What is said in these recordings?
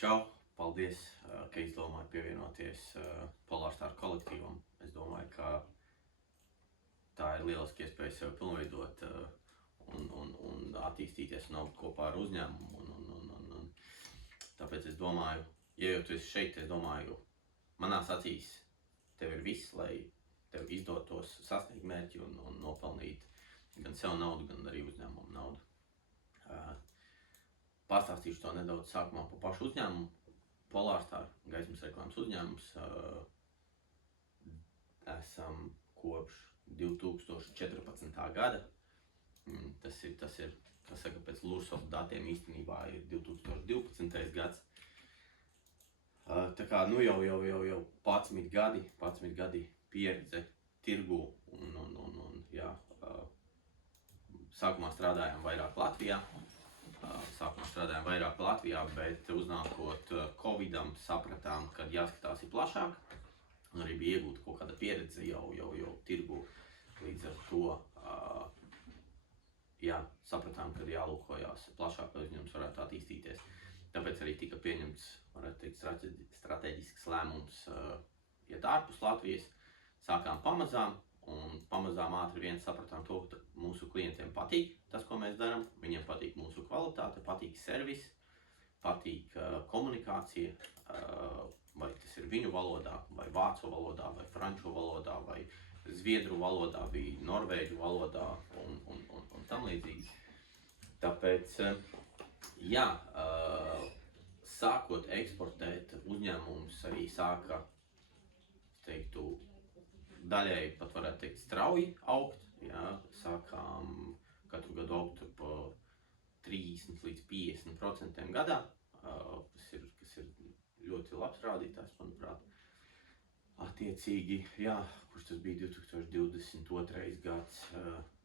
Čau! Paldies, ka izdomāji pievienoties Polārstāru kolektīvam. Es domāju, ka tā ir lieliski iespēja sevi pilnveidot un attīstīties un augt kopā ar uzņēmumu. Tāpēc es domāju, ja jau tu esi šeit, es domāju, manās acīs tev ir viss, lai tev izdotos sasniegt mērķi un nopelnīt gan sev naudu, gan arī uzņēmumu naudu. Pastāstīšu to nedaudz sākumā par pašu uzņēmumu. Polārstār, gaismas reklāmas uzņēmums, esam kopš 2014. gada. Tas ir, kas saka, pēc Lursoft datiem īstenībā ir 2012. gads. Tā kā nu jau 11 gadi pieredze tirgu un jā, sākumā strādājām vairāk Latvijā, bet uznākot Covidam sapratām, ka jāskatās ir plašāk, un arī bija iegūta kaut kāda pieredze jau tirgu. Līdz ar to sapratām, ka jālūkojās plašāk, lai uzņēmums varētu attīstīties. Tāpēc arī tika pieņemts, varētu teikt, strateģisks lēmums iet ārpus Latvijas. Sākām pamazām, un pamazām ātri vien sapratām to, ka mūsu klientiem patīk tas, ko mēs darām. Viņiem patīk mūsu kvalitāte, patīk servis, patīk komunikācija, vai tas ir viņu valodā, vai vācu valodā, vai franču valodā, vai zviedru valodā, vai norvēģu valodā un tam līdzīgi. Tāpēc, sākot eksportēt, uzņēmums arī sāka, teiktu, daļēji pat varētu teikt strauji augt. Sākām katru gadu augt pa 30 līdz 50% gadā, kas ir ļoti labs rādītājs, manuprāt. Attiecīgi, kurš tas bija 2022. gads,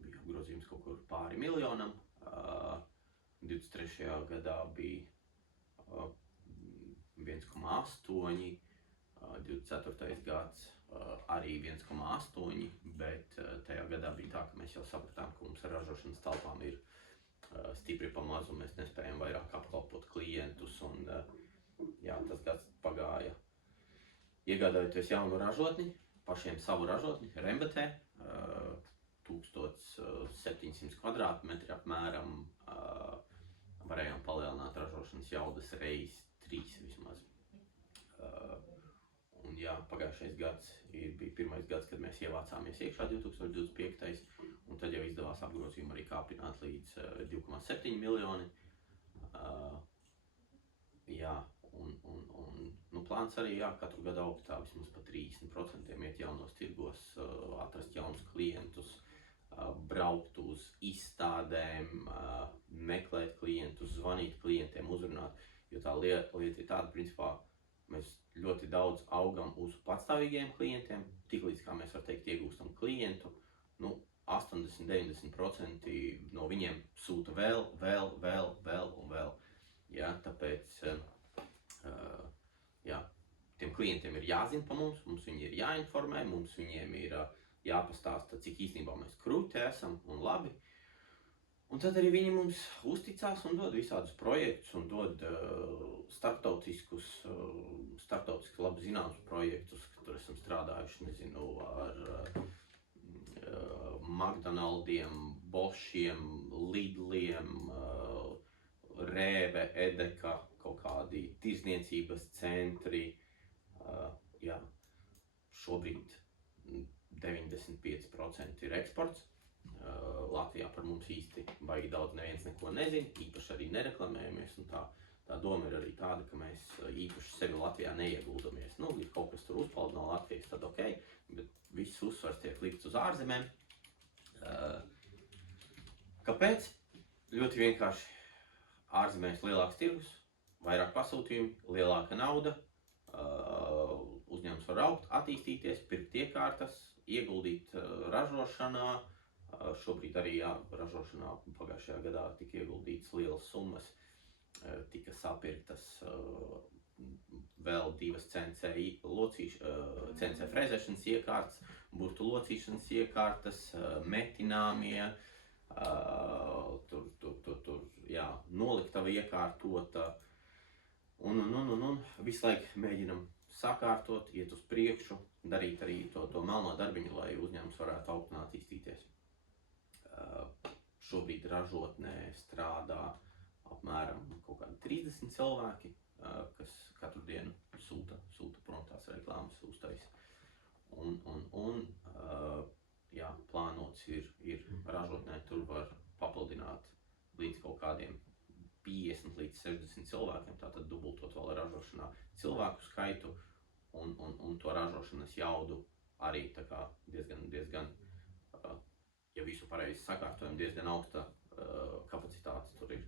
bija apgrozījums kaut kur pāri miljonam, 23. gadā bija 1,8, 24. gads arī 1,8, bet tajā gadā bija tā, ka mēs jau sapratām, ka mums ar ražošanas telpām ir stipri pa mazu, mēs nespējam vairāk apkalpot klientus, un tas gads pagāja. Iegādājoties jaunu ražotni, pašiem savu ražotni, Rembetē, 1700 kvadrātmetri apmēram, varējām palielināt ražošanas jaudas reiz 3 vismaz. Un pagājušais gads bija pirmais gads, kad mēs ievācāmies iekšā 2025. Un tad jau izdevās apgrozījumu arī kāpināt līdz 2,7 miljoni. Plāns arī katru gadu augt tā vismaz pa 30% iet jaunos tirgos, atrast jaunus klientus, braukt uz izstādēm, meklēt klientus, zvanīt klientiem, uzrunāt, jo tā lieta ir tāda, principā, mēs ļoti daudz augam uz patstāvīgiem klientiem, tiklīdz kā mēs var teikt iegūstam klientu, 80–90% no viņiem sūta vēl un vēl. Tāpēc tiem klientiem ir jāzina pa mums viņi ir jāinformē, mums viņiem ir jāpastāsta, cik īstenībā mēs krūti esam un labi. Un tad arī viņi mums uzticās un dod visādus projektus un dod starptautiski labi zināmus projektus, tur esam strādājuši, nezinu, ar McDonaldiem, Boschiem, Lidliem, Rēve, Edeka, kaut kādi tirzniecības centri. Šobrīd 95% ir eksports. Latvijā par mums īsti baigi daudz neviens neko nezina, īpaši arī nereklamējamies, un tā doma ir arī tāda, ka mēs īpaši sevi Latvijā neieguldamies. Ja kaut kas tur uzpeld no Latvijas, tad ok, bet viss uzsvars tiek likts uz ārzemēm. Kāpēc? Ļoti vienkārši. Ārzemēs lielāks tirgus, vairāk pasūtījumi, lielāka nauda, uzņēmums var augt, attīstīties, pirkt iekārtas, ieguldīt ražošanā. Šobrīd arī ražošanā pagājušajā gadā tika ieguldītas lielas summas, tika sapirktas vēl 2 CNC frēzēšanas iekārtas, burtu locīšanas iekārtas, metināmie, noliktava iekārtota Un visu laiku mēģinam sakārtot, iet uz priekšu, darīt arī to melno darbiņu, lai uzņēmums varētu augt un attīstīties. Šobrīd ražotnē strādā apmēram kaut kādi 30 cilvēki, kas katru dienu sūta prom tās reklāmas uztais. Jā, plānots ir ražotnē, tur var papildināt līdz kaut kādiem 50 līdz 60 cilvēkiem, tātad dubultot vēl ražošanā cilvēku skaitu un to ražošanas jaudu arī tā kā diezgan ja visu pareizi sakārtojam, diezgan augsta kapacitāte tur ir.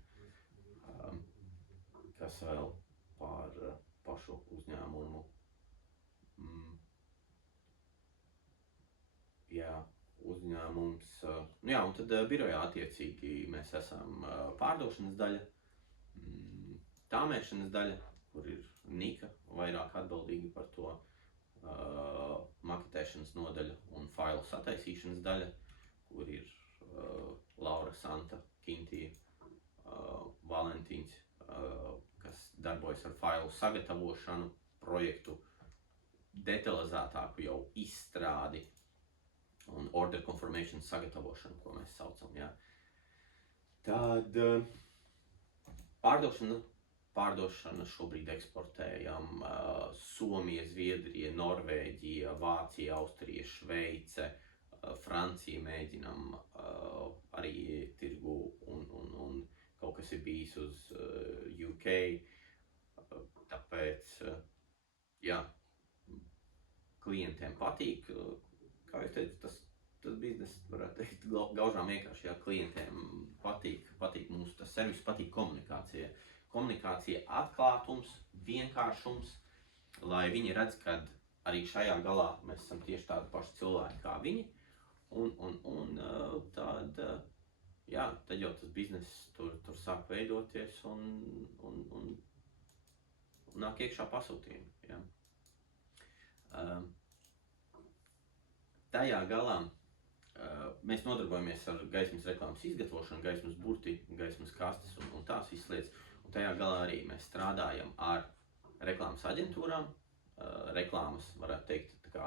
Kas vēl par pašu uzņēmumu? Jā, uzņēmums, jā, un tad birojā attiecīgi mēs esam pārdošanas daļa, tāmēšanas daļa, kur ir Nika vairāk atbildīga par to, maketēšanas nodaļa un failu sataisīšanas daļa, kur ir Laura, Santa, Kintija, Valentīns, kas darbojas ar failu sagatavošanu, projektu detalizētāku jau izstrādi un order confirmation sagatavošanu, ko mēs saucam, jā. Tad pārdošana šobrīd eksportējam Somija, Zviedrija, Norvēģija, Vācija, Austrija, Šveice, Francija mēģinam arī tirgu un kaut kas ir bijis uz UK, tāpēc, jā, klientiem patīk, kā jūs teicu, tas biznes, varētu teikt, gaužām vienkārši, jā, klientiem patīk mūsu tas servis, patīk komunikācija. Komunikācija atklātums, vienkāršums, lai viņi redz, ka arī šajā galā mēs esam tieši tādi paši cilvēki kā viņi, un tad, jā, tad jau tas biznes tur sāk veidoties un nāk iekšā pasūtījumi, jā. Tajā galā mēs nodarbojamies ar gaismas reklāmas izgatavošanu, gaismas burti, gaismas kastes un tās visas lietas. Un tajā galā arī mēs strādājam ar reklāmas aģentūrām, reklāmas, varētu teikt, tā kā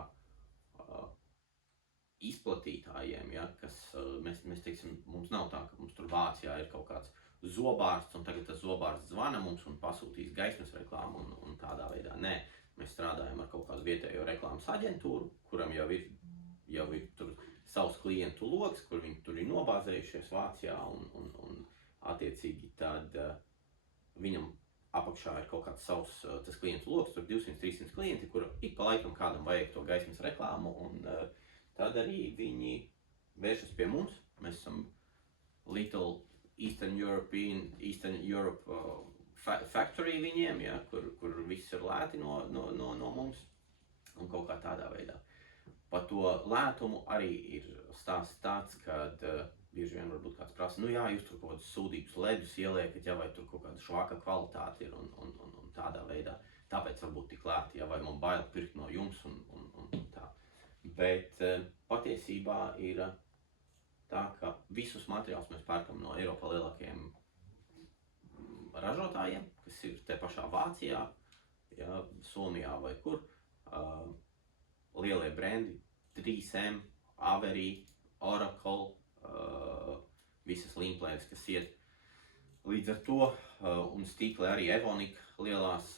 izplatītājiem, ja, kas mēs teiksim, mums nav tā, ka mums tur Vācijā ir kaut kāds zobārsts un tagad tas zobārsts zvana mums un pasūtīs gaismas reklāmu un tādā veidā. Nē, mēs strādājam ar kaut kādu vietējo reklāmas aģentūru, kuram jau ir tur savs klientu loks, kur viņi tur ir nobāzējušies Vācijā un attiecīgi tad viņam apakšā ir kaut kāds savs tas klientu loks, tur 200-300 klienti, kur ik pa laikam kādam vajag to gaismas reklāmu un tad arī viņi vēršas pie mums. Mēs esam Little Eastern Europe factory viņiem, ja, kur viss ir lēti no mums un kaut kā tādā veidā. Par to lētumu arī ir stāsts tāds, kad bieži vien varbūt kāds prasa, nu jā, jūs tur kaut kādus sūdīgus ledus ieliekat, ja, vai tur kaut kāda švaka kvalitāte ir un tādā veidā. Tāpēc varbūt tik lēti, ja, vai man bail pirkt no jums un tā. Bet patiesībā ir tā, ka visus materiālus mēs pērkam no Eiropā lielākajiem ražotājiem, kas ir te pašā Vācijā, ja, Somijā vai kur. Lielie brendi, 3M, Avery, Oracle, visas linklēras, kas iet līdz ar to, un stikli arī Evonik, lielās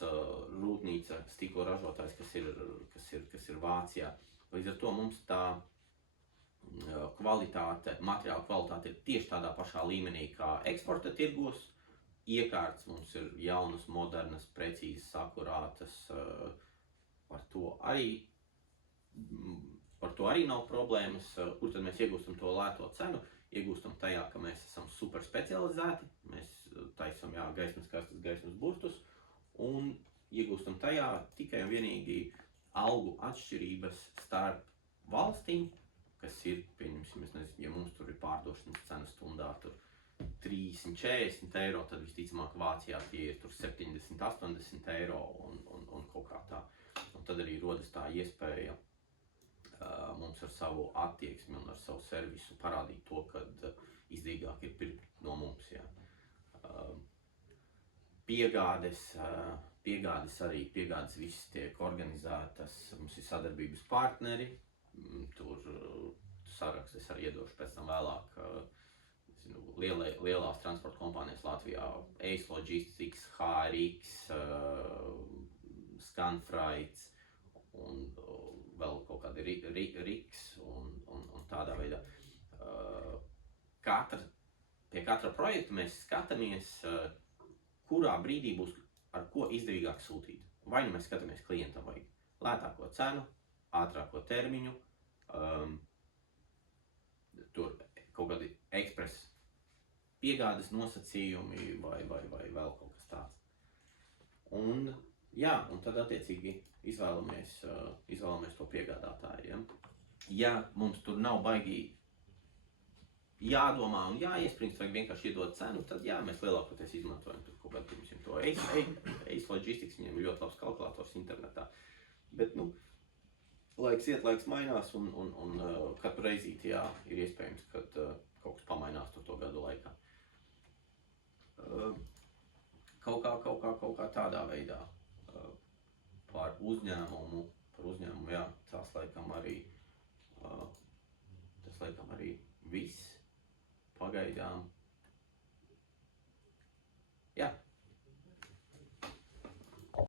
rūpnīca stikla ražotājs, kas ir Vācijā. Līdz ar to mums tā kvalitāte, materiāla kvalitāte ir tieši tādā pašā līmenī kā eksporta tirgos. Iekārtas mums ir jaunas, modernas, precīzas, akurātas, par to arī nav problēmas. Kur tad mēs iegūstam to lēto cenu? Iegūstam tajā, ka mēs esam super specializēti, mēs taisam, jā, gaismas kastes, gaismas burtus, un iegūstam tajā tikai un vienīgi algu atšķirības starp valstīm, kas ir, pieņemsim, es nezinu, ja mums tur ir pārdošanas cena stundā tur 30-40 eiro, tad visticamāk Vācijā tie ir tur 70-80 eiro un kaut kā tā. Un tad arī rodas tā iespēja mums ar savu attieksmi un ar savu servisu parādīt to, kad izdevīgāk ir pirkt no mums, jā. Piegādes, piegādes visas tiek organizētas, mums ir sadarbības partneri, tur sarakstu es arī iedošu pēc tam vēlāk, lielās transporta kompānijas Latvijā, Ace Logistics, HRX, Scanfreights un vēl kaut kādi RIX un tādā veidā. Pie katra projekta mēs skatāmies, kurā brīdī būs ar ko izdevīgāk sūtīt. Vai nu mēs skatāmies klientam vajag lētāko cenu, ātrāko termiņu, tur kaut kādi ekspres piegādes nosacījumi vai vēl kaut kas tāds. Un tad attiecīgi izvēlamies to piegādātāju. Ja mums tur nav baigi jādomā un jāiespringst, vajag vienkārši iedot cenu, tad mēs lielākoties izmantojam tur kaut kādu, piemēram, to Ace Logistics, viņiem ir ļoti labs kalkulators internetā. Bet, laiks iet, laiks mainās un katru reizīti, ir iespējams, ka kaut kas pamainās to gadu laikā. Kaut kā tādā veidā par uzņēmumu, tas laikam arī viss pagaidām.